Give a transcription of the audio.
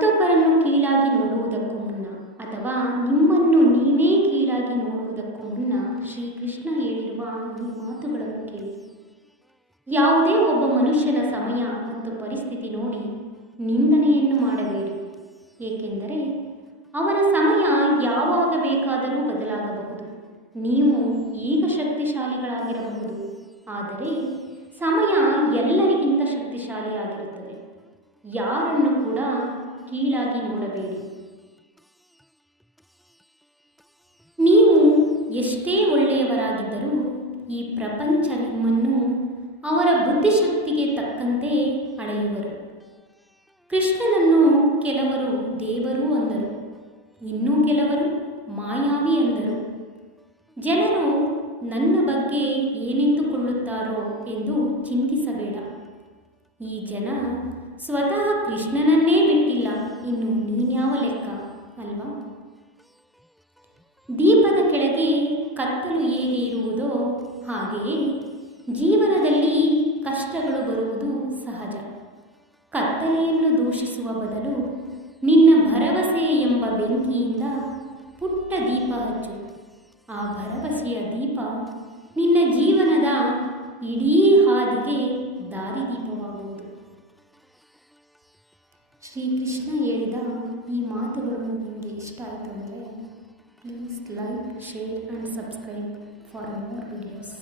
ಮತ್ತೊಬ್ಬರನ್ನು ಕೀಳಾಗಿ ನೋಡುವುದಕ್ಕೂ ಮುನ್ನ ಅಥವಾ ನಿಮ್ಮನ್ನು ನೀವೇ ಕೀಳಾಗಿ ನೋಡುವುದಕ್ಕೂ ಮುನ್ನ ಶ್ರೀಕೃಷ್ಣ ಹೇಳಿರುವ ಈ ಮಾತುಗಳನ್ನು ಕೇಳಿ. ಯಾವುದೇ ಒಬ್ಬ ಮನುಷ್ಯನ ಸಮಯ ಮತ್ತು ಪರಿಸ್ಥಿತಿ ನೋಡಿ ನಿಂದನೆಯನ್ನು ಮಾಡಬೇಡಿ, ಏಕೆಂದರೆ ಅವನ ಸಮಯ ಯಾವಾಗ ಬೇಕಾದರೂ ಬದಲಾಗಬಹುದು. ನೀವು ಈಗ ಶಕ್ತಿಶಾಲಿಗಳಾಗಿರಬಹುದು, ಆದರೆ ಸಮಯ ಎಲ್ಲರಿಗಿಂತ ಶಕ್ತಿಶಾಲಿಯಾಗಿರುತ್ತದೆ. ಯಾರನ್ನು ಕೂಡ ಕೀಳಾಗಿ ನೋಡಬೇಡಿ. ನೀವು ಎಷ್ಟೇ ಒಳ್ಳೆಯವರಾಗಿದ್ದರೂ ಈ ಪ್ರಪಂಚ ನಿಮ್ಮನ್ನು ಅವರ ಬುದ್ಧಿಶಕ್ತಿಗೆ ತಕ್ಕಂತೆ ಅಳೆಯುವರು. ಕೃಷ್ಣನನ್ನು ಕೆಲವರು ದೇವರು ಅಂದರು, ಇನ್ನೂ ಕೆಲವರು ಮಾಯಾವಿ ಅಂದರು. ಜನರು ನನ್ನ ಬಗ್ಗೆ ಏನೆಂದುಕೊಳ್ಳುತ್ತಾರೋ ಎಂದು ಚಿಂತಿಸಬೇಡ. ಈ ಜನ ಸ್ವತಃ ಕೃಷ್ಣನನ್ನೇ ಬಿಟ್ಟಿಲ್ಲ, ಇನ್ನು ನೀನ್ಯಾವ ಲೆಕ್ಕ ಅಲ್ವಾ? ದೀಪದ ಕೆಳಗೆ ಕತ್ತಲು ಹೇಗೆ ಇರುವುದೋ ಹಾಗೆಯೇ ಜೀವನದಲ್ಲಿ ಕಷ್ಟಗಳು ಬರುವುದು ಸಹಜ. ಕತ್ತಲೆಯನ್ನು ದೂಷಿಸುವ ಬದಲು ನಿನ್ನ ಭರವಸೆ ಎಂಬ ಬೆಂಕಿಯಿಂದ ಪುಟ್ಟ ದೀಪ ಹಚ್ಚು. ಆ ಭರವಸೆಯ ದೀಪ ನಿನ್ನ ಜೀವನದ ಇಡೀ ಹಾದಿಗೆ ದಾರಿದೀಪವಾಗುವುದು. ಶ್ರೀಕೃಷ್ಣ ಹೇಳಿದ ಈ ಮಾತುಗಳು ನಿಮಗೆ ಇಷ್ಟ ಆಯಿತು ಅಂದರೆ please like, share and subscribe for more videos.